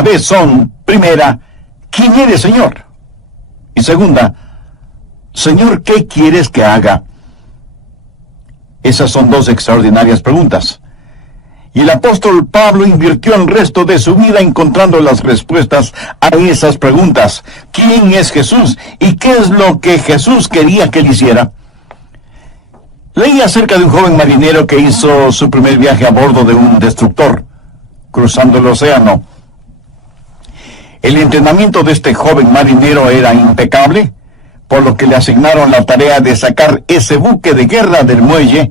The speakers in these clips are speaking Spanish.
la vez son, primera, ¿quién eres, Señor? Y segunda, Señor, ¿qué quieres que haga? Esas son dos extraordinarias preguntas. Y el apóstol Pablo invirtió el resto de su vida encontrando las respuestas a esas preguntas. ¿Quién es Jesús? ¿Y qué es lo que Jesús quería que él hiciera? Leí acerca de un joven marinero que hizo su primer viaje a bordo de un destructor, cruzando el océano. El entrenamiento de este joven marinero era impecable, por lo que le asignaron la tarea de sacar ese buque de guerra del muelle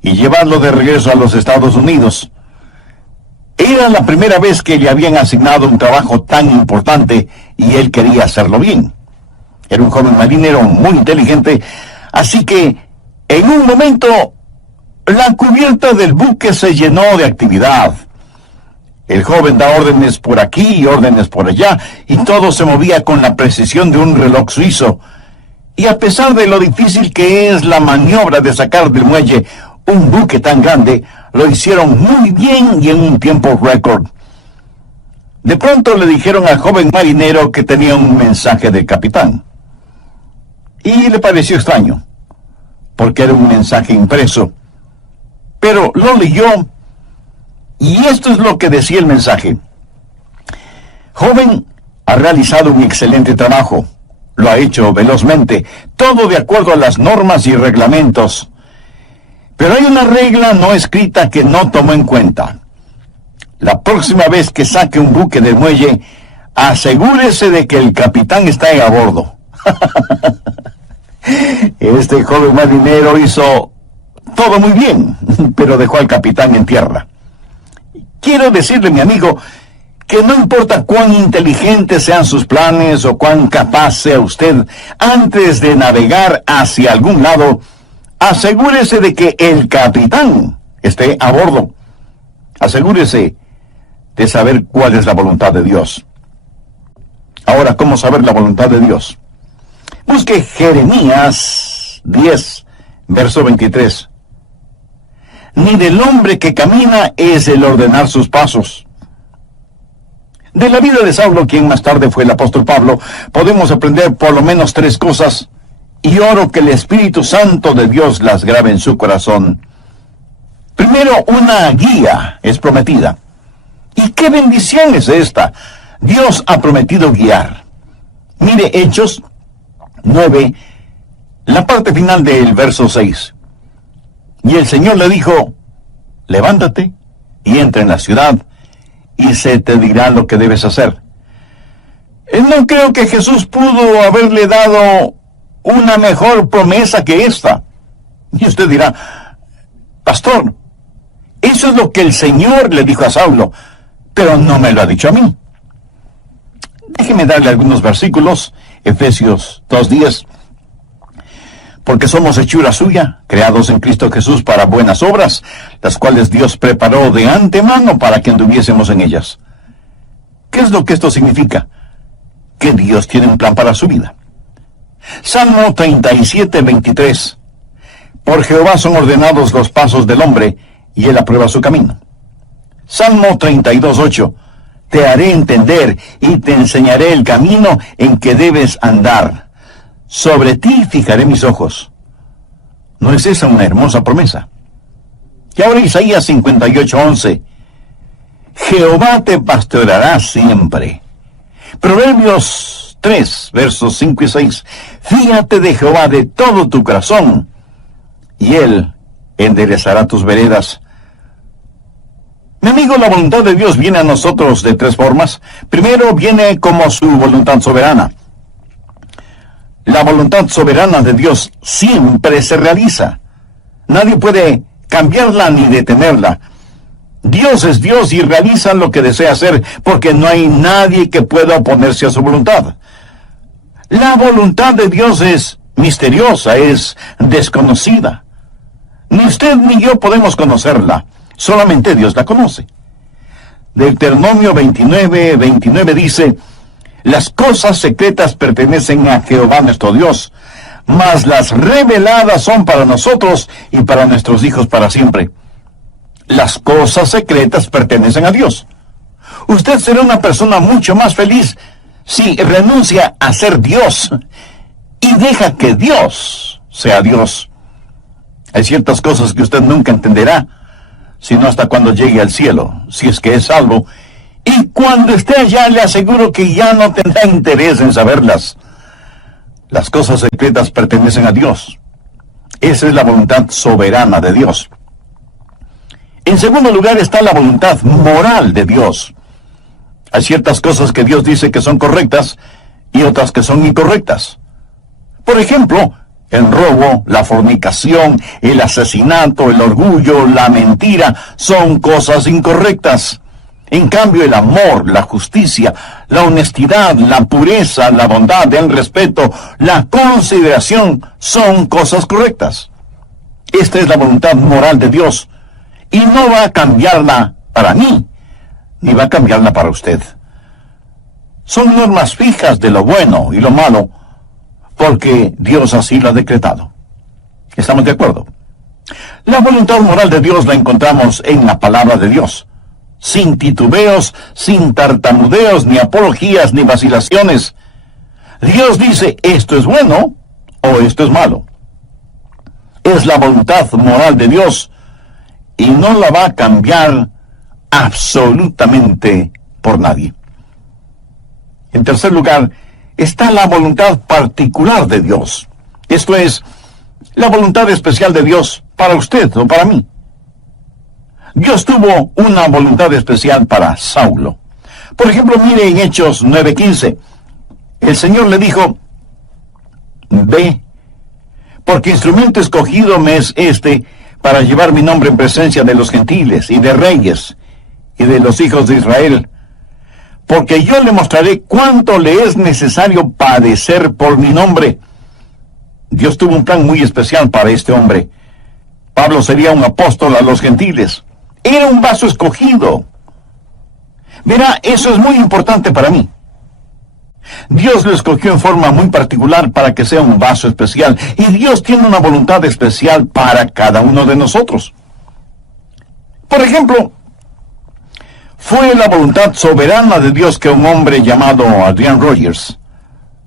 y llevarlo de regreso a los Estados Unidos. Era la primera vez que le habían asignado un trabajo tan importante y él quería hacerlo bien. Era un joven marinero muy inteligente, así que en un momento la cubierta del buque se llenó de actividad. El joven da órdenes por aquí y órdenes por allá, y todo se movía con la precisión de un reloj suizo. Y a pesar de lo difícil que es la maniobra de sacar del muelle un buque tan grande, lo hicieron muy bien y en un tiempo récord. De pronto le dijeron al joven marinero que tenía un mensaje del capitán. Y le pareció extraño, porque era un mensaje impreso. Pero lo leyó, y esto es lo que decía el mensaje. Joven, ha realizado un excelente trabajo. Lo ha hecho velozmente, todo de acuerdo a las normas y reglamentos. Pero hay una regla no escrita que no tomó en cuenta. La próxima vez que saque un buque del muelle, asegúrese de que el capitán está a bordo. Este joven marinero hizo todo muy bien, pero dejó al capitán en tierra. Quiero decirle, mi amigo, que no importa cuán inteligentes sean sus planes o cuán capaz sea usted, antes de navegar hacia algún lado, asegúrese de que el capitán esté a bordo. Asegúrese de saber cuál es la voluntad de Dios. Ahora, ¿cómo saber la voluntad de Dios? Busque Jeremías 10, verso 23. Ni del hombre que camina es el ordenar sus pasos. De la vida de Saulo, quien más tarde fue el apóstol Pablo, podemos aprender por lo menos tres cosas, y oro que el Espíritu Santo de Dios las grabe en su corazón. Primero, una guía es prometida. ¿Y qué bendición es esta? Dios ha prometido guiar. Mire Hechos 9, la parte final del verso 6. Y el Señor le dijo, levántate y entra en la ciudad, y se te dirá lo que debes hacer. No creo que Jesús pudo haberle dado una mejor promesa que esta. Y usted dirá, pastor, eso es lo que el Señor le dijo a Saulo, pero no me lo ha dicho a mí. Déjeme darle algunos versículos. Efesios 2:10. Porque somos hechura suya, creados en Cristo Jesús para buenas obras, las cuales Dios preparó de antemano para que anduviésemos en ellas. ¿Qué es lo que esto significa? Que Dios tiene un plan para su vida. Salmo 37:23. Por Jehová son ordenados los pasos del hombre, y él aprueba su camino. Salmo 32:8. Te haré entender y te enseñaré el camino en que debes andar. Sobre ti fijaré mis ojos. ¿No es esa una hermosa promesa? Y ahora Isaías 58:11. Jehová te pastoreará siempre. Proverbios 3, versos 5 y 6. Fíate de Jehová de todo tu corazón, y él enderezará tus veredas. Mi amigo, la voluntad de Dios viene a nosotros de tres formas. Primero, viene como su voluntad soberana. La voluntad soberana de Dios siempre se realiza. Nadie puede cambiarla ni detenerla. Dios es Dios y realiza lo que desea hacer, porque no hay nadie que pueda oponerse a su voluntad. La voluntad de Dios es misteriosa, es desconocida. Ni usted ni yo podemos conocerla. Solamente Dios la conoce. Deuteronomio 29:29 dice, las cosas secretas pertenecen a Jehová nuestro Dios, mas las reveladas son para nosotros y para nuestros hijos para siempre. Las cosas secretas pertenecen a Dios. Usted será una persona mucho más feliz si renuncia a ser Dios y deja que Dios sea Dios. Hay ciertas cosas que usted nunca entenderá, sino hasta cuando llegue al cielo, si es que es salvo. Y cuando esté allá, le aseguro que ya no tendrá interés en saberlas. Las cosas secretas pertenecen a Dios. Esa es la voluntad soberana de Dios. En segundo lugar está la voluntad moral de Dios. Hay ciertas cosas que Dios dice que son correctas y otras que son incorrectas. Por ejemplo, el robo, la fornicación, el asesinato, el orgullo, la mentira son cosas incorrectas. En cambio, el amor, la justicia, la honestidad, la pureza, la bondad, el respeto, la consideración son cosas correctas. Esta es la voluntad moral de Dios y no va a cambiarla para mí, ni va a cambiarla para usted. Son normas fijas de lo bueno y lo malo, porque Dios así lo ha decretado. ¿Estamos de acuerdo? La voluntad moral de Dios la encontramos en la palabra de Dios, sin titubeos, sin tartamudeos, ni apologías, ni vacilaciones. Dios dice, esto es bueno o esto es malo. Es la voluntad moral de Dios y no la va a cambiar absolutamente por nadie. En tercer lugar, está la voluntad particular de Dios. Esto es, la voluntad especial de Dios para usted o para mí. Dios tuvo una voluntad especial para Saulo. Por ejemplo, mire en Hechos 9:15. El Señor le dijo, ve, porque instrumento escogido me es este para llevar mi nombre en presencia de los gentiles y de reyes y de los hijos de Israel, porque yo le mostraré cuánto le es necesario padecer por mi nombre. Dios tuvo un plan muy especial para este hombre. Pablo sería un apóstol a los gentiles. Era un vaso escogido. Verá, eso es muy importante para mí. Dios lo escogió en forma muy particular para que sea un vaso especial. Y Dios tiene una voluntad especial para cada uno de nosotros. Por ejemplo, fue la voluntad soberana de Dios que un hombre llamado Adrian Rogers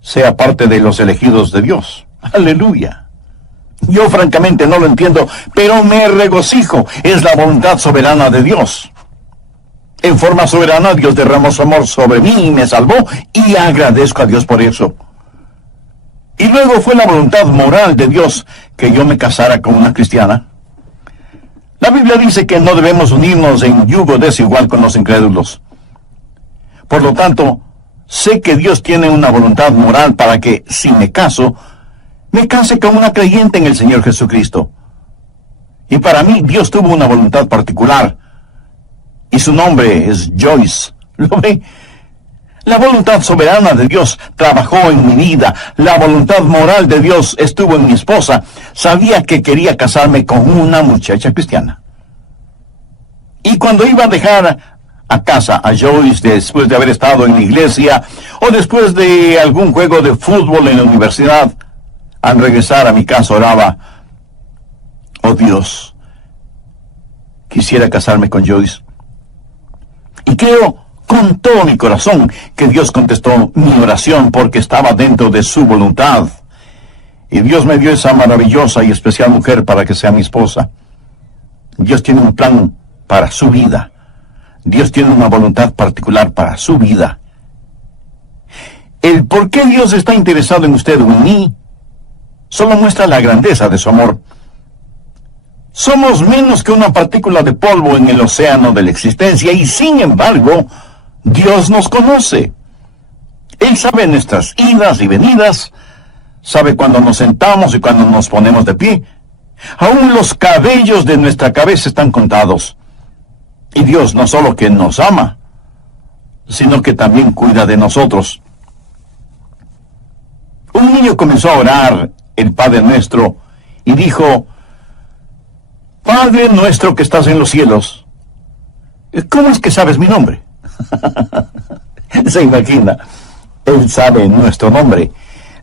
sea parte de los elegidos de Dios. ¡Aleluya! Yo francamente no lo entiendo, pero me regocijo. Es la voluntad soberana de Dios. En forma soberana, Dios derramó su amor sobre mí y me salvó, y agradezco a Dios por eso. Y luego fue la voluntad moral de Dios que yo me casara con una cristiana. La Biblia dice que no debemos unirnos en yugo desigual con los incrédulos. Por lo tanto, sé que Dios tiene una voluntad moral para que, si me case con una creyente en el Señor Jesucristo. Y para mí, Dios tuvo una voluntad particular. Y su nombre es Joyce. ¿Lo ve? La voluntad soberana de Dios trabajó en mi vida. La voluntad moral de Dios estuvo en mi esposa. Sabía que quería casarme con una muchacha cristiana. Y cuando iba a dejar a casa a Joyce después de haber estado en la iglesia o después de algún juego de fútbol en la universidad, al regresar a mi casa oraba, oh Dios, quisiera casarme con Joyce. Y creo con todo mi corazón que Dios contestó mi oración porque estaba dentro de su voluntad. Y Dios me dio esa maravillosa y especial mujer para que sea mi esposa. Dios tiene un plan para su vida. Dios tiene una voluntad particular para su vida. El por qué Dios está interesado en usted o en mí solo muestra la grandeza de su amor. Somos menos que una partícula de polvo en el océano de la existencia y sin embargo, Dios nos conoce. Él sabe nuestras idas y venidas, sabe cuando nos sentamos y cuando nos ponemos de pie. Aún los cabellos de nuestra cabeza están contados. Y Dios no solo que nos ama, sino que también cuida de nosotros. Un niño comenzó a orar el Padre Nuestro y dijo, Padre nuestro que estás en los cielos, ¿cómo es que sabes mi nombre? Se imagina, Él sabe nuestro nombre.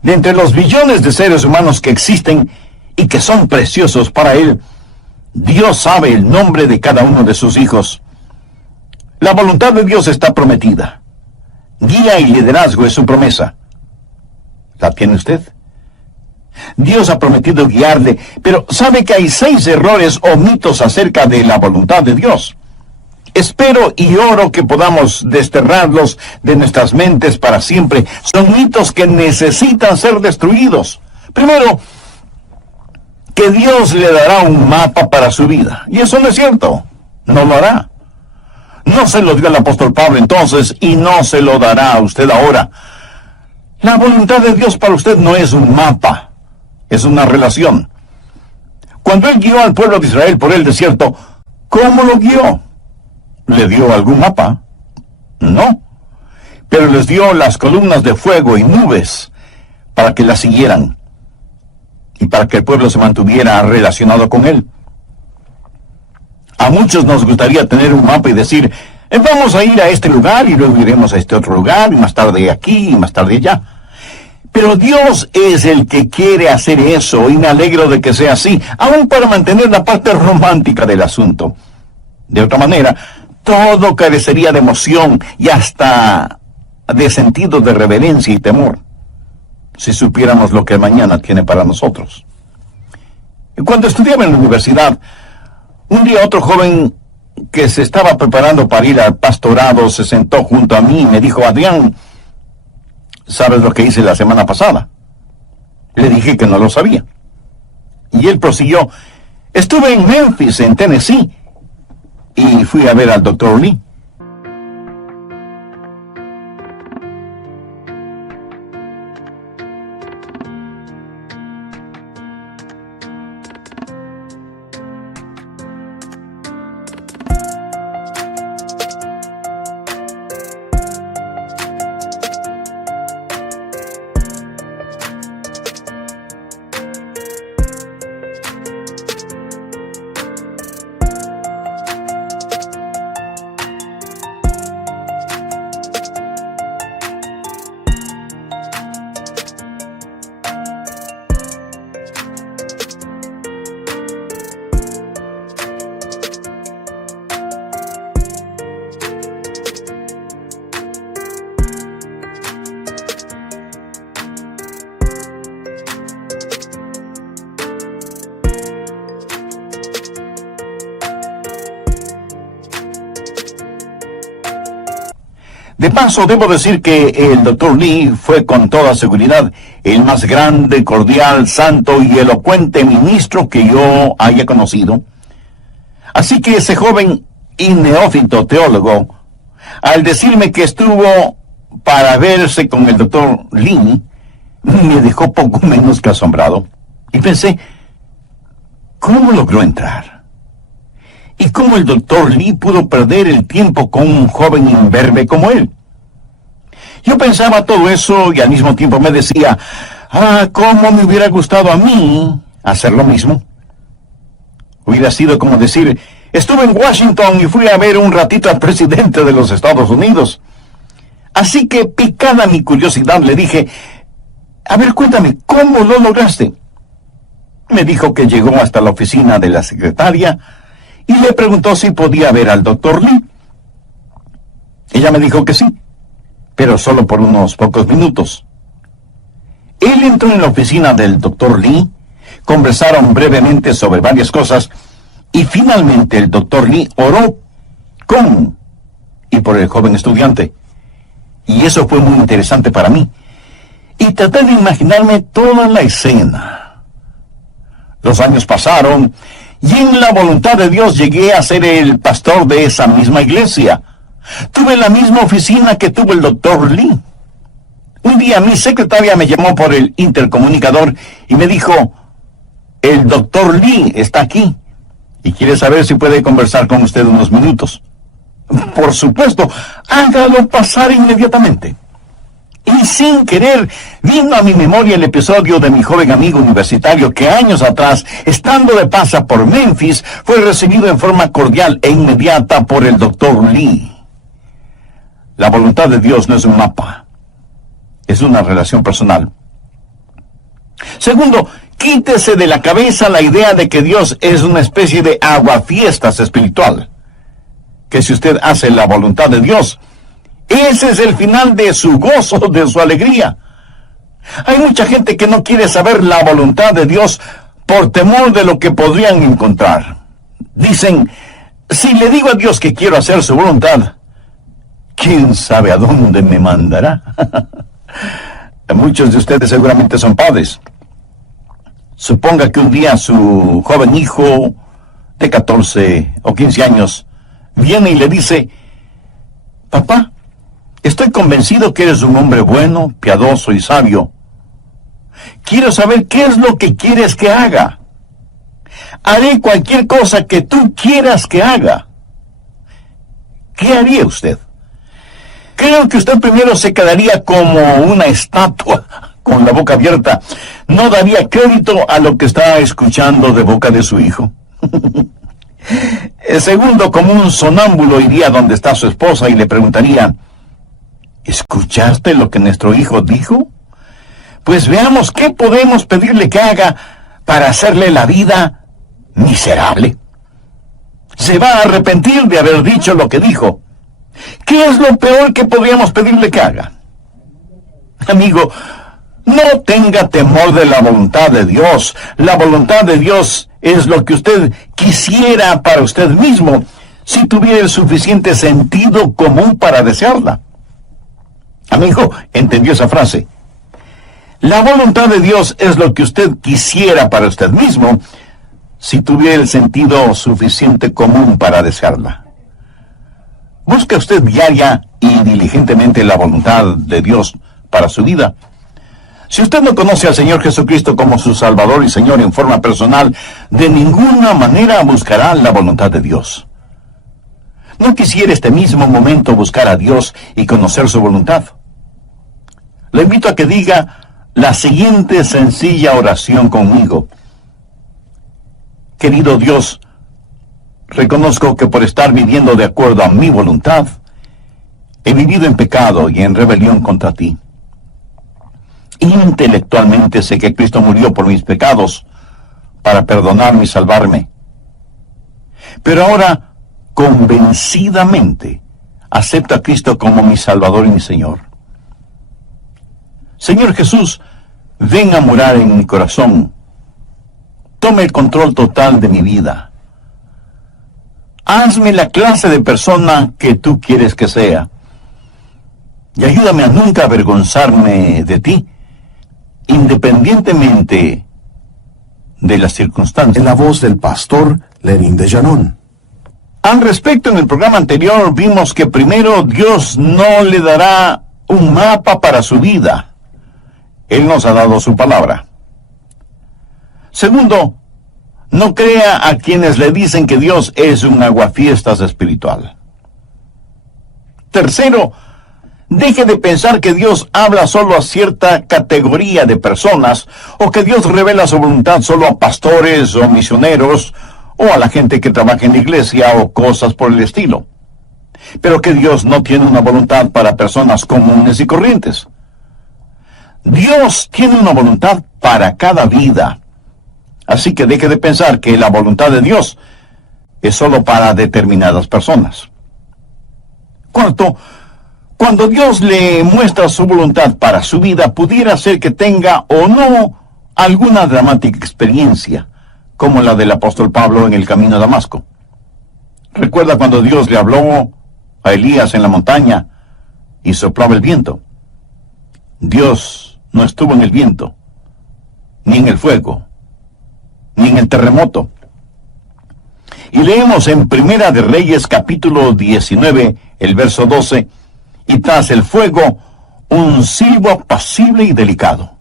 De entre los billones de seres humanos que existen y que son preciosos para Él, Dios sabe el nombre de cada uno de sus hijos. La voluntad de Dios está prometida. Guía y liderazgo es su promesa. ¿La tiene usted? Dios ha prometido guiarle, pero sabe que hay 6 errores o mitos acerca de la voluntad de Dios. Espero y oro que podamos desterrarlos de nuestras mentes para siempre. Son mitos que necesitan ser destruidos. Primero, que Dios le dará un mapa para su vida. Y eso no es cierto. No lo hará. No se lo dio al apóstol Pablo entonces y no se lo dará a usted ahora. La voluntad de Dios para usted no es un mapa. Es una relación. Cuando Él guió al pueblo de Israel por el desierto, ¿cómo lo guió? ¿Le dio algún mapa? No. Pero les dio las columnas de fuego y nubes para que las siguieran y para que el pueblo se mantuviera relacionado con Él. A muchos nos gustaría tener un mapa y decir, vamos a ir a este lugar y luego iremos a este otro lugar y más tarde aquí y más tarde allá. Pero Dios es el que quiere hacer eso y me alegro de que sea así, aún para mantener la parte romántica del asunto. De otra manera, todo carecería de emoción y hasta de sentido de reverencia y temor, si supiéramos lo que mañana tiene para nosotros. Cuando estudiaba en la universidad, un día otro joven que se estaba preparando para ir al pastorado se sentó junto a mí y me dijo, Adrián, ¿sabes lo que hice la semana pasada? Le dije que no lo sabía. Y él prosiguió, estuve en Memphis, en Tennessee, y fui a ver al Dr. Lee. De paso, debo decir que el Dr. Lee fue con toda seguridad el más grande, cordial, santo y elocuente ministro que yo haya conocido. Así que ese joven y neófito teólogo, al decirme que estuvo para verse con el Dr. Lee, me dejó poco menos que asombrado. Y pensé, ¿cómo logró entrar? ¿Y cómo el Dr. Lee pudo perder el tiempo con un joven imberbe como él? Yo pensaba todo eso y al mismo tiempo me decía, ¿cómo me hubiera gustado a mí hacer lo mismo? Hubiera sido como decir, estuve en Washington y fui a ver un ratito al presidente de los Estados Unidos. Así que, picada mi curiosidad, le dije, a ver, cuéntame, ¿cómo lo lograste? Me dijo que llegó hasta la oficina de la secretaria y le preguntó si podía ver al Dr. Lee. Ella me dijo que sí, pero solo por unos pocos minutos. Él entró en la oficina del Dr. Lee, conversaron brevemente sobre varias cosas, y finalmente el Dr. Lee oró con y por el joven estudiante. Y eso fue muy interesante para mí. Y traté de imaginarme toda la escena. Los años pasaron, y en la voluntad de Dios llegué a ser el pastor de esa misma iglesia. Tuve la misma oficina que tuvo el Dr. Lee. Un día mi secretaria me llamó por el intercomunicador y me dijo, el Dr. Lee está aquí y quiere saber si puede conversar con usted unos minutos. Por supuesto, hágalo pasar inmediatamente. Y sin querer, vino a mi memoria el episodio de mi joven amigo universitario que años atrás, estando de paso por Memphis, fue recibido en forma cordial e inmediata por el Dr. Lee. La voluntad de Dios no es un mapa, es una relación personal. Segundo, quítese de la cabeza la idea de que Dios es una especie de aguafiestas espiritual. que si usted hace la voluntad de Dios, ese es el final de su gozo, de su alegría. Hay mucha gente que no quiere saber la voluntad de Dios por temor de lo que podrían encontrar. Dicen, si le digo a Dios que quiero hacer su voluntad, ¿quién sabe a dónde me mandará? Muchos de ustedes seguramente son padres. Suponga que un día su joven hijo de 14 o 15 años viene y le dice, papá, estoy convencido que eres un hombre bueno, piadoso y sabio. Quiero saber qué es lo que quieres que haga. Haré cualquier cosa que tú quieras que haga. ¿Qué haría usted? Creo que usted primero se quedaría como una estatua, con la boca abierta. No daría crédito a lo que está escuchando de boca de su hijo. El segundo, como un sonámbulo, iría donde está su esposa y le preguntaría, ¿escuchaste lo que nuestro hijo dijo? Pues veamos qué podemos pedirle que haga para hacerle la vida miserable. Se va a arrepentir de haber dicho lo que dijo. ¿Qué es lo peor que podríamos pedirle que haga? Amigo, no tenga temor de la voluntad de Dios. La voluntad de Dios es lo que usted quisiera para usted mismo, si tuviera el suficiente sentido común para desearla. Amigo, ¿entendió esa frase? La voluntad de Dios es lo que usted quisiera para usted mismo, si tuviera el sentido suficiente común para desearla. ¿Busca usted diaria y diligentemente la voluntad de Dios para su vida? Si usted no conoce al Señor Jesucristo como su Salvador y Señor en forma personal, de ninguna manera buscará la voluntad de Dios. ¿No quisiera este mismo momento buscar a Dios y conocer su voluntad? Le invito a que diga la siguiente sencilla oración conmigo. Querido Dios, reconozco que por estar viviendo de acuerdo a mi voluntad, he vivido en pecado y en rebelión contra ti. Intelectualmente sé que Cristo murió por mis pecados para perdonarme y salvarme. Pero ahora, convencidamente, acepto a Cristo como mi Salvador y mi Señor. Señor Jesús, ven a morar en mi corazón. Tome el control total de mi vida. Hazme la clase de persona que tú quieres que sea. Y ayúdame a nunca avergonzarme de ti, independientemente de las circunstancias. En la voz del pastor Lenín de Llanón. Al respecto, en el programa anterior vimos que primero Dios no le dará un mapa para su vida. Él nos ha dado su palabra. Segundo, no crea a quienes le dicen que Dios es un aguafiestas espiritual. Tercero, deje de pensar que Dios habla solo a cierta categoría de personas, o que Dios revela su voluntad solo a pastores o misioneros, o a la gente que trabaja en la iglesia, o cosas por el estilo. Pero que Dios no tiene una voluntad para personas comunes y corrientes. Dios tiene una voluntad para cada vida. Así que deje de pensar que la voluntad de Dios es solo para determinadas personas. Cuarto, cuando Dios le muestra su voluntad para su vida, pudiera ser que tenga o no alguna dramática experiencia, como la del apóstol Pablo en el camino a Damasco. ¿Recuerda cuando Dios le habló a Elías en la montaña y soplaba el viento? Dios no estuvo en el viento, ni en el fuego, ni en el terremoto. Y leemos en Primera de Reyes capítulo 19, el verso 12, y tras el fuego, un silbo apacible y delicado.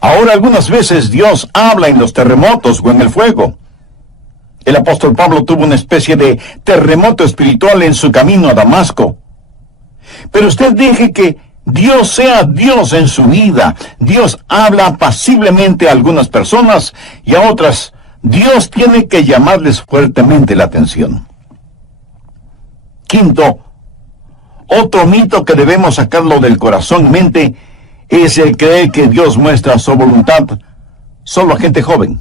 Ahora algunas veces Dios habla en los terremotos o en el fuego. El apóstol Pablo tuvo una especie de terremoto espiritual en su camino a Damasco. Pero usted deje que Dios sea Dios en su vida. Dios habla apaciblemente a algunas personas y a otras Dios tiene que llamarles fuertemente la atención. Quinto, otro mito que debemos sacarlo del corazón y mente es el creer que Dios muestra su voluntad solo a gente joven,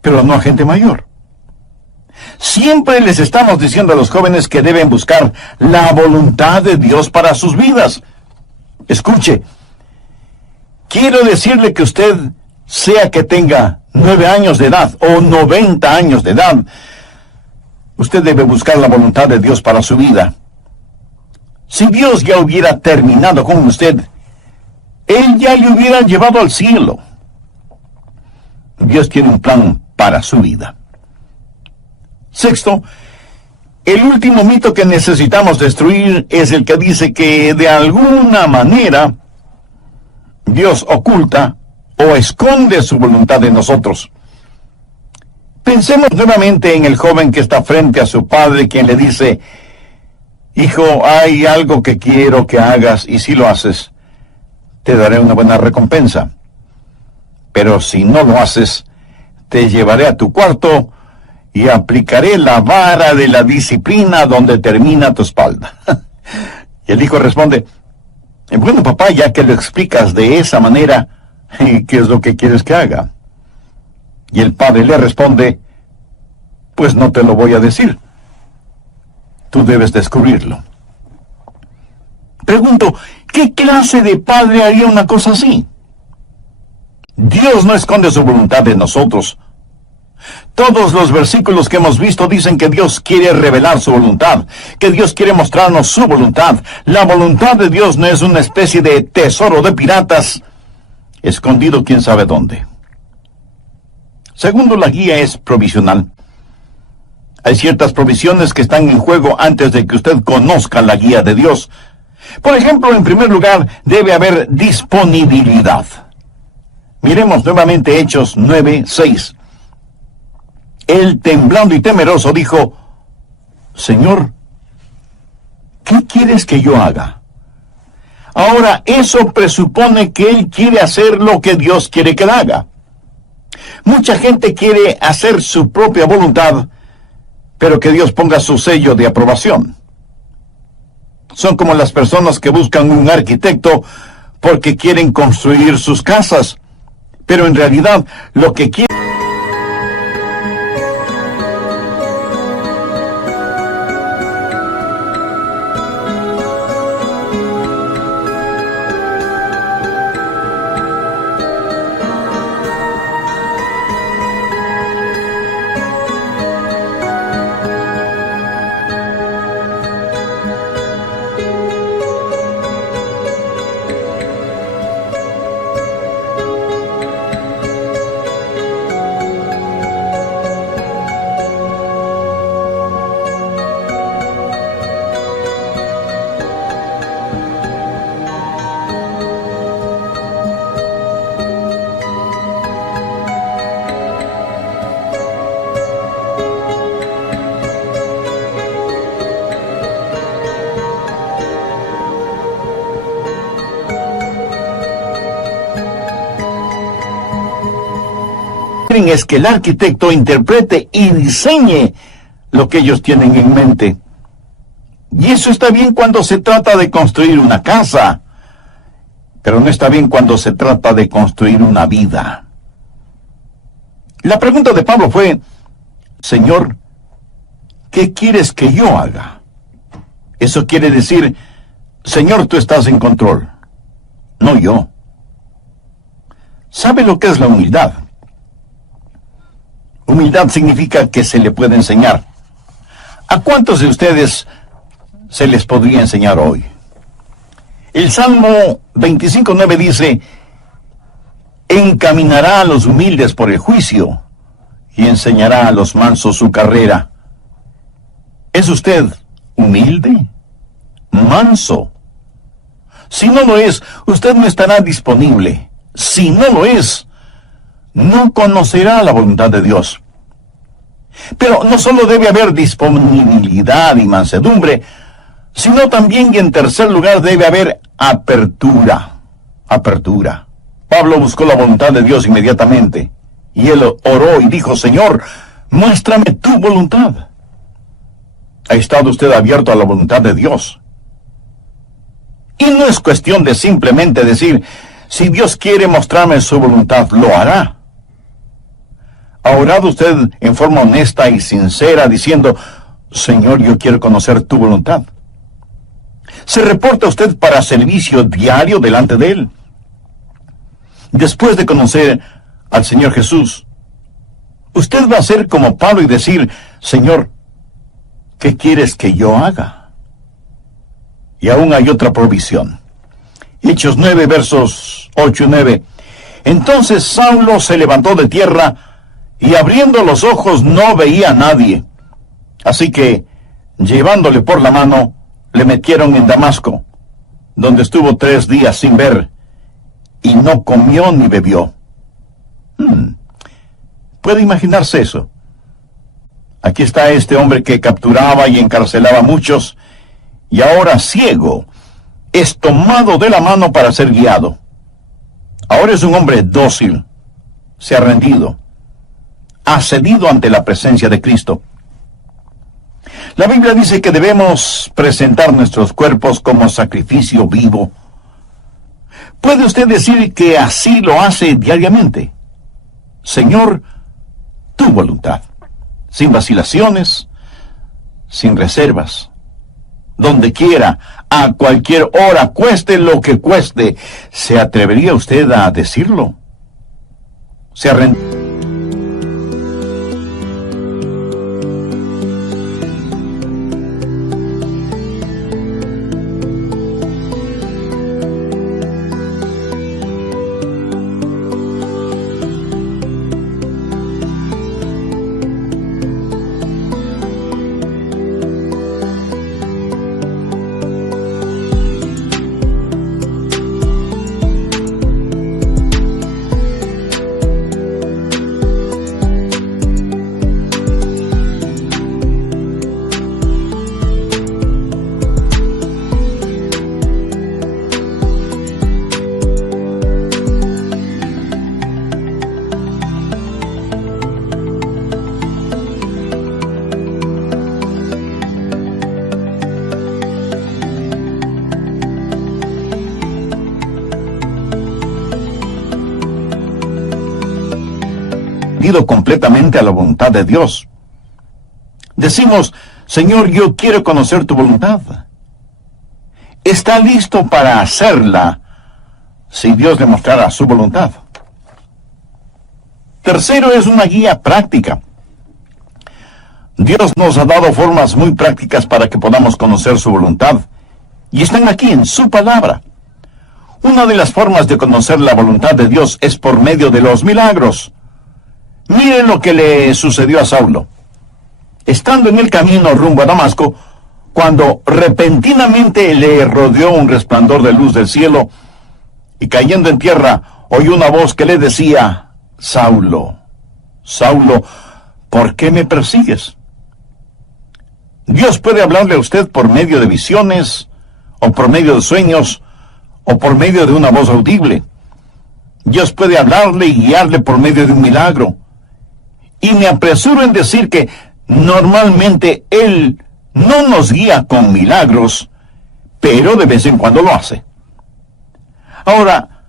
pero no a gente mayor. Siempre les estamos diciendo a los jóvenes que deben buscar la voluntad de Dios para sus vidas. Escuche, quiero decirle que usted, sea que tenga 9 años de edad o 90 años de edad, usted debe buscar la voluntad de Dios para su vida. Si Dios ya hubiera terminado con usted, Él ya le hubiera llevado al cielo. Dios tiene un plan para su vida. Sexto, el último mito que necesitamos destruir es el que dice que de alguna manera Dios oculta o esconde su voluntad de nosotros. Pensemos nuevamente en el joven que está frente a su padre, quien le dice: hijo, hay algo que quiero que hagas, y si lo haces, te daré una buena recompensa. Pero si no lo haces, te llevaré a tu cuarto y aplicaré la vara de la disciplina donde termina tu espalda. Y el hijo responde: bueno, papá, ya que lo explicas de esa manera, ¿qué es lo que quieres que haga? Y el padre le responde: pues no te lo voy a decir. Tú debes descubrirlo. Pregunto, ¿qué clase de padre haría una cosa así? Dios no esconde su voluntad de nosotros. Todos los versículos que hemos visto dicen que Dios quiere revelar su voluntad, que Dios quiere mostrarnos su voluntad. La voluntad de Dios no es una especie de tesoro de piratas, escondido quién sabe dónde. Segundo, la guía es provisional. Hay ciertas provisiones que están en juego antes de que usted conozca la guía de Dios. Por ejemplo, en primer lugar, debe haber disponibilidad. Miremos nuevamente Hechos 9:6. Él, temblando y temeroso, dijo: Señor, ¿qué quieres que yo haga? Ahora, eso presupone que él quiere hacer lo que Dios quiere que él haga. Mucha gente quiere hacer su propia voluntad, pero que Dios ponga su sello de aprobación. Son como las personas que buscan un arquitecto porque quieren construir sus casas, pero en realidad lo que quieren es que el arquitecto interprete y diseñe lo que ellos tienen en mente. Y eso está bien cuando se trata de construir una casa, pero no está bien cuando se trata de construir una vida. La pregunta de Pablo fue: Señor, ¿qué quieres que yo haga? Eso quiere decir: Señor, tú estás en control, no yo. ¿Sabe lo que es la humildad? Humildad significa que se le puede enseñar. ¿A cuántos de ustedes se les podría enseñar hoy? El Salmo 25:9 dice: encaminará a los humildes por el juicio y enseñará a los mansos su carrera. ¿Es usted humilde? ¿Manso? Si no lo es, usted no estará disponible. Si no lo es, no conocerá la voluntad de Dios. Pero no solo debe haber disponibilidad y mansedumbre, sino también, y en tercer lugar, debe haber apertura. Apertura. Pablo buscó la voluntad de Dios inmediatamente, y él oró y dijo: Señor, muéstrame tu voluntad. ¿Ha estado usted abierto a la voluntad de Dios? Y no es cuestión de simplemente decir: si Dios quiere mostrarme su voluntad, lo hará. ¿Ha orado usted en forma honesta y sincera diciendo, Señor, yo quiero conocer tu voluntad? ¿Se reporta usted para servicio diario delante de Él? Después de conocer al Señor Jesús, usted va a ser como Pablo y decir, Señor, ¿qué quieres que yo haga? Y aún hay otra provisión. Hechos 9, versos 8 y 9. Entonces Saulo se levantó de tierra y abriendo los ojos no veía a nadie. Así que, llevándole por la mano, le metieron en Damasco, donde estuvo 3 días sin ver, y no comió ni bebió. ¿Puede imaginarse eso? Aquí está este hombre que capturaba y encarcelaba a muchos, y ahora ciego, es tomado de la mano para ser guiado. Ahora es un hombre dócil, se ha rendido, ha cedido ante la presencia de Cristo. La Biblia dice que debemos presentar nuestros cuerpos como sacrificio vivo. ¿Puede usted decir que así lo hace diariamente? Señor, tu voluntad, sin vacilaciones, sin reservas, donde quiera, a cualquier hora, cueste lo que cueste. ¿Se atrevería usted a decirlo? ¿Se arrepentiría? Completamente a la voluntad de Dios. Decimos, Señor, yo quiero conocer tu voluntad. Está listo para hacerla si Dios le mostrara su voluntad. Tercero, es una guía práctica. Dios nos ha dado formas muy prácticas para que podamos conocer su voluntad, y están aquí en su palabra. Una de las formas de conocer la voluntad de Dios es por medio de los milagros. Miren lo que le sucedió a Saulo. Estando en el camino rumbo a Damasco, cuando repentinamente le rodeó un resplandor de luz del cielo, y cayendo en tierra, oyó una voz que le decía, Saulo, Saulo, ¿por qué me persigues? Dios puede hablarle a usted por medio de visiones, o por medio de sueños, o por medio de una voz audible. Dios puede hablarle y guiarle por medio de un milagro. Y me apresuro en decir que normalmente Él no nos guía con milagros, pero de vez en cuando lo hace. Ahora,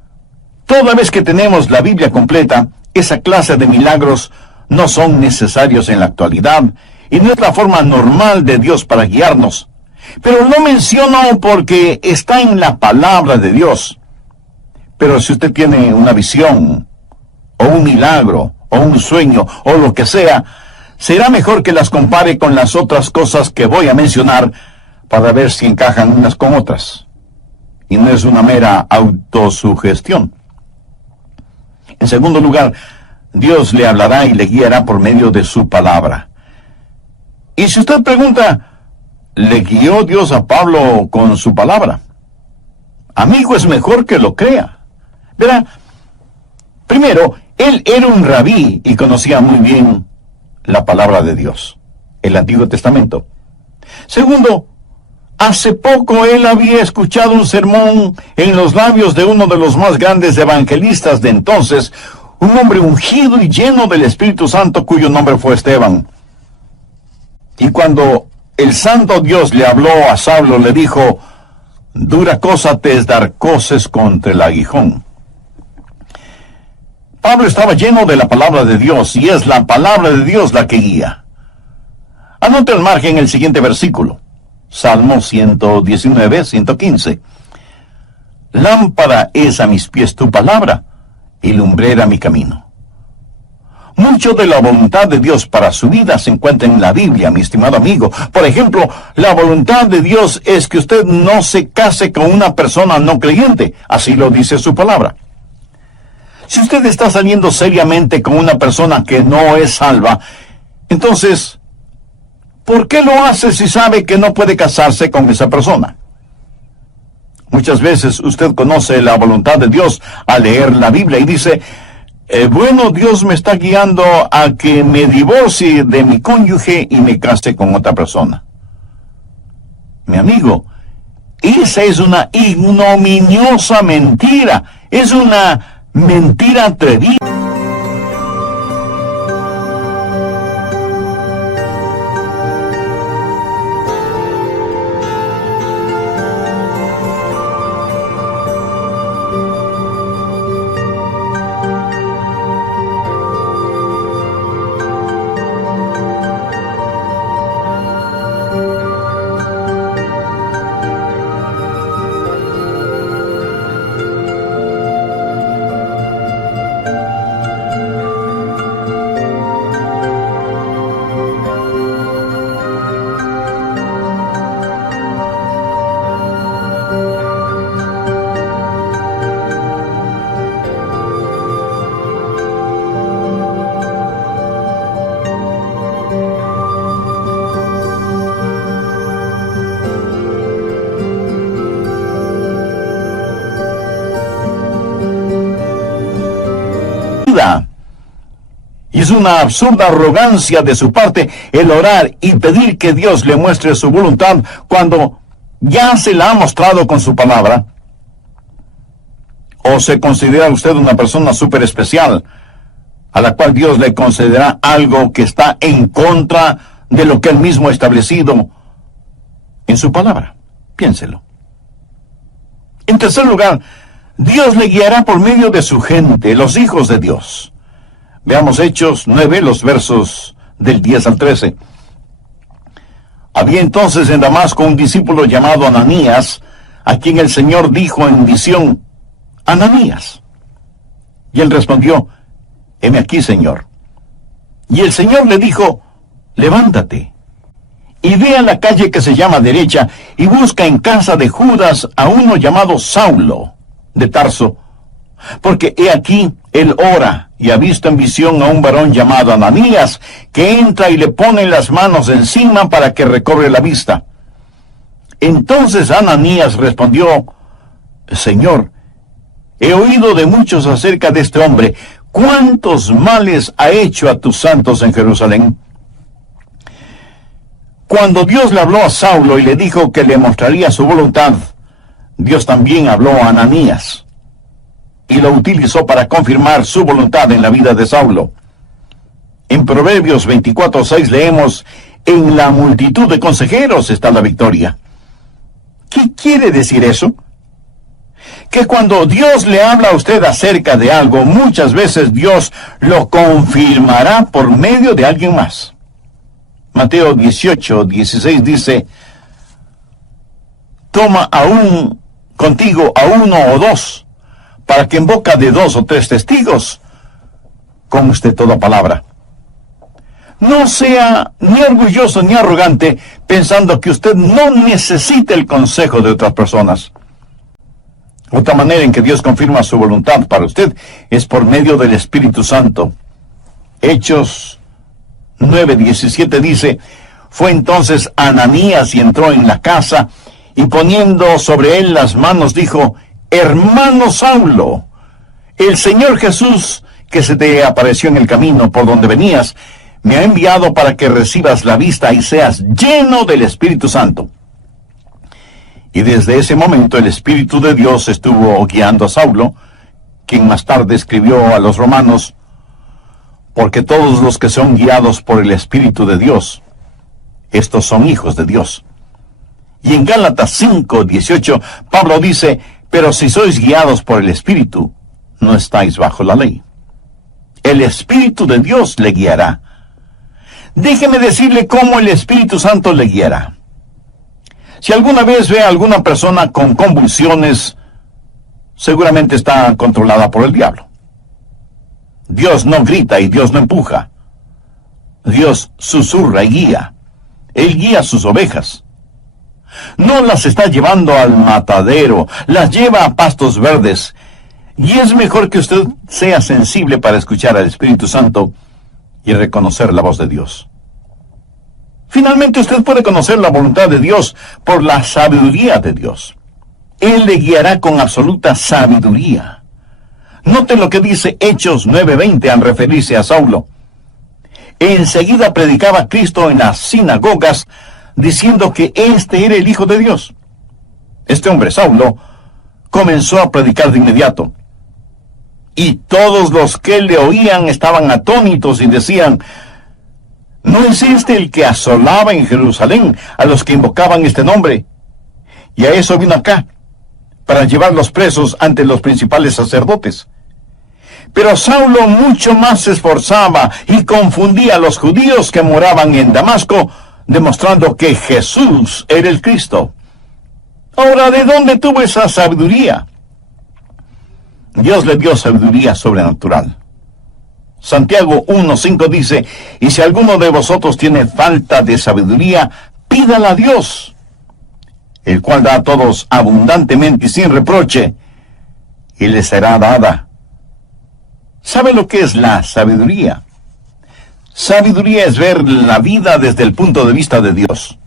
toda vez que tenemos la Biblia completa, esa clase de milagros no son necesarios en la actualidad, y no es la forma normal de Dios para guiarnos. Pero lo menciono porque está en la palabra de Dios. Pero si usted tiene una visión, o un milagro, o un sueño, o lo que sea, será mejor que las compare con las otras cosas que voy a mencionar para ver si encajan unas con otras. Y no es una mera autosugestión. En segundo lugar, Dios le hablará y le guiará por medio de su palabra. Y si usted pregunta, ¿le guió Dios a Pablo con su palabra? Amigo, es mejor que lo crea. Verá, primero, él era un rabí y conocía muy bien la palabra de Dios, el Antiguo Testamento. Segundo, hace poco él había escuchado un sermón en los labios de uno de los más grandes evangelistas de entonces, un hombre ungido y lleno del Espíritu Santo cuyo nombre fue Esteban. Y cuando el santo Dios le habló a Saulo, le dijo, dura cosa te es dar coces contra el aguijón. Pablo estaba lleno de la palabra de Dios, y es la palabra de Dios la que guía. Anote al margen el siguiente versículo. Salmo 119, 115. Lámpara es a mis pies tu palabra, y lumbrera mi camino. Mucho de la voluntad de Dios para su vida se encuentra en la Biblia, mi estimado amigo. Por ejemplo, la voluntad de Dios es que usted no se case con una persona no creyente. Así lo dice su palabra. Si usted está saliendo seriamente con una persona que no es salva, entonces, ¿por qué lo hace si sabe que no puede casarse con esa persona? Muchas veces usted conoce la voluntad de Dios al leer la Biblia y dice, bueno, Dios me está guiando a que me divorcie de mi cónyuge y me case con otra persona. Mi amigo, esa es una ignominiosa mentira. Es una mentira atrevida. Y es una absurda arrogancia de su parte el orar y pedir que Dios le muestre su voluntad cuando ya se la ha mostrado con su palabra. ¿O se considera usted una persona súper especial a la cual Dios le concederá algo que está en contra de lo que él mismo ha establecido en su palabra? Piénselo. En tercer lugar, Dios le guiará por medio de su gente, los hijos de Dios. Veamos Hechos 9, los versos del 10 al 13. Había entonces en Damasco un discípulo llamado Ananías, a quien el Señor dijo en visión, Ananías. Y él respondió, heme aquí, Señor. Y el Señor le dijo, levántate, y ve a la calle que se llama Derecha, y busca en casa de Judas a uno llamado Saulo, de Tarso, porque he aquí, él ora, y ha visto en visión a un varón llamado Ananías, que entra y le pone las manos encima para que recobre la vista. Entonces Ananías respondió, Señor, he oído de muchos acerca de este hombre, cuántos males ha hecho a tus santos en Jerusalén. Cuando Dios le habló a Saulo y le dijo que le mostraría su voluntad, Dios también habló a Ananías y lo utilizó para confirmar su voluntad en la vida de Saulo. En Proverbios 24:6 leemos, en la multitud de consejeros está la victoria. ¿Qué quiere decir eso? Que cuando Dios le habla a usted acerca de algo, muchas veces Dios lo confirmará por medio de alguien más. Mateo 18:16 dice, toma aún contigo a uno o dos, para que en boca de 2 o 3 testigos conste toda palabra. No sea ni orgulloso ni arrogante pensando que usted no necesita el consejo de otras personas. Otra manera en que Dios confirma su voluntad para usted es por medio del Espíritu Santo. Hechos 9:17 dice, fue entonces Ananías y entró en la casa, y poniendo sobre él las manos dijo, hermano Saulo, el Señor Jesús, que se te apareció en el camino por donde venías, me ha enviado para que recibas la vista y seas lleno del Espíritu Santo. Y desde ese momento el Espíritu de Dios estuvo guiando a Saulo, quien más tarde escribió a los romanos, porque todos los que son guiados por el Espíritu de Dios, estos son hijos de Dios. Y en Gálatas 5:18, Pablo dice, pero si sois guiados por el Espíritu, no estáis bajo la ley. El Espíritu de Dios le guiará. Déjeme decirle cómo el Espíritu Santo le guiará. Si alguna vez ve a alguna persona con convulsiones, seguramente está controlada por el diablo. Dios no grita y Dios no empuja. Dios susurra y guía. Él guía a sus ovejas. No las está llevando al matadero, las lleva a pastos verdes. Y es mejor que usted sea sensible para escuchar al Espíritu Santo y reconocer la voz de Dios. Finalmente, usted puede conocer la voluntad de Dios por la sabiduría de Dios. Él le guiará con absoluta sabiduría. Note lo que dice Hechos 9:20 al referirse a Saulo. Enseguida predicaba Cristo en las sinagogas, diciendo que este era el Hijo de Dios. Este hombre, Saulo, comenzó a predicar de inmediato. Y todos los que le oían estaban atónitos y decían: ¿no es este el que asolaba en Jerusalén a los que invocaban este nombre? Y a eso vino acá, para llevarlos presos ante los principales sacerdotes. Pero Saulo mucho más se esforzaba y confundía a los judíos que moraban en Damasco, demostrando que Jesús era el Cristo. Ahora, ¿de dónde tuvo esa sabiduría? Dios le dio sabiduría sobrenatural. Santiago 1:5 dice: y si alguno de vosotros tiene falta de sabiduría, pídala a Dios, el cual da a todos abundantemente y sin reproche, y le será dada. ¿Sabe lo que es la sabiduría? Sabiduría es ver la vida desde el punto de vista de Dios.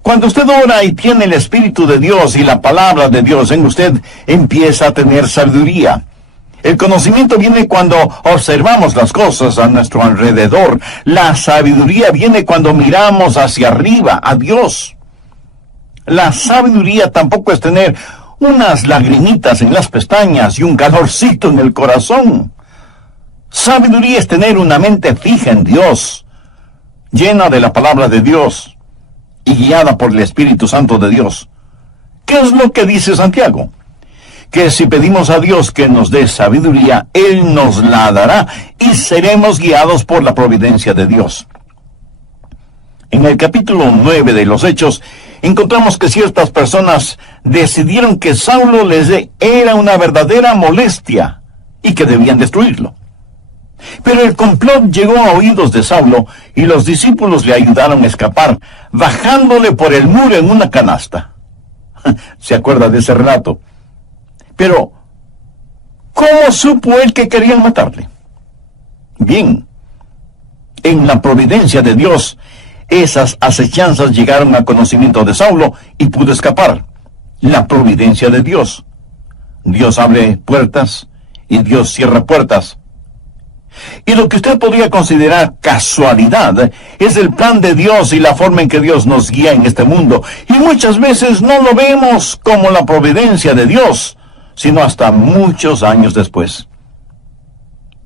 Cuando usted ora y tiene el Espíritu de Dios y la palabra de Dios en usted, empieza a tener sabiduría. El conocimiento viene cuando observamos las cosas a nuestro alrededor. La sabiduría viene cuando miramos hacia arriba, a Dios. La sabiduría tampoco es tener unas lagrimitas en las pestañas y un calorcito en el corazón. Sabiduría es tener una mente fija en Dios, llena de la palabra de Dios y guiada por el Espíritu Santo de Dios. ¿Qué es lo que dice Santiago? Que si pedimos a Dios que nos dé sabiduría, Él nos la dará y seremos guiados por la providencia de Dios. En el capítulo 9 de los Hechos, encontramos que ciertas personas decidieron que Saulo era una verdadera molestia y que debían destruirlo. Pero el complot llegó a oídos de Saulo y los discípulos le ayudaron a escapar, bajándole por el muro en una canasta. ¿Se acuerda de ese relato? Pero, ¿cómo supo él que querían matarle? Bien, en la providencia de Dios, esas acechanzas llegaron al conocimiento de Saulo y pudo escapar. La providencia de Dios. Dios abre puertas y Dios cierra puertas. Y lo que usted podría considerar casualidad es el plan de Dios y la forma en que Dios nos guía en este mundo. Y muchas veces no lo vemos como la providencia de Dios, sino hasta muchos años después.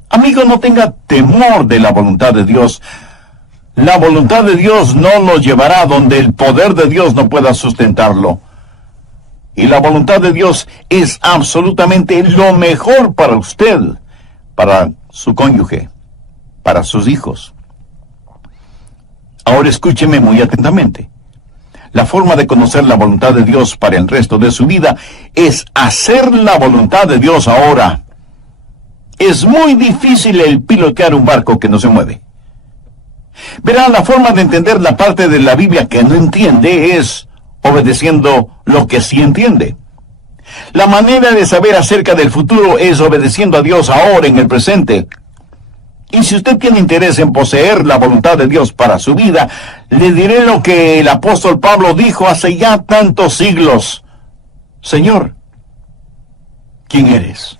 Amigo, no tenga temor de la voluntad de Dios. La voluntad de Dios no lo llevará donde el poder de Dios no pueda sustentarlo. Y la voluntad de Dios es absolutamente lo mejor para usted, para su cónyuge, para sus hijos. Ahora escúcheme muy atentamente. La forma de conocer la voluntad de Dios para el resto de su vida es hacer la voluntad de Dios ahora. Es muy difícil el pilotear un barco que no se mueve. Verá, la forma de entender la parte de la Biblia que no entiende es obedeciendo lo que sí entiende. La manera de saber acerca del futuro es obedeciendo a Dios ahora en el presente. Y si usted tiene interés en poseer la voluntad de Dios para su vida, le diré lo que el apóstol Pablo dijo hace ya tantos siglos. Señor, ¿quién eres?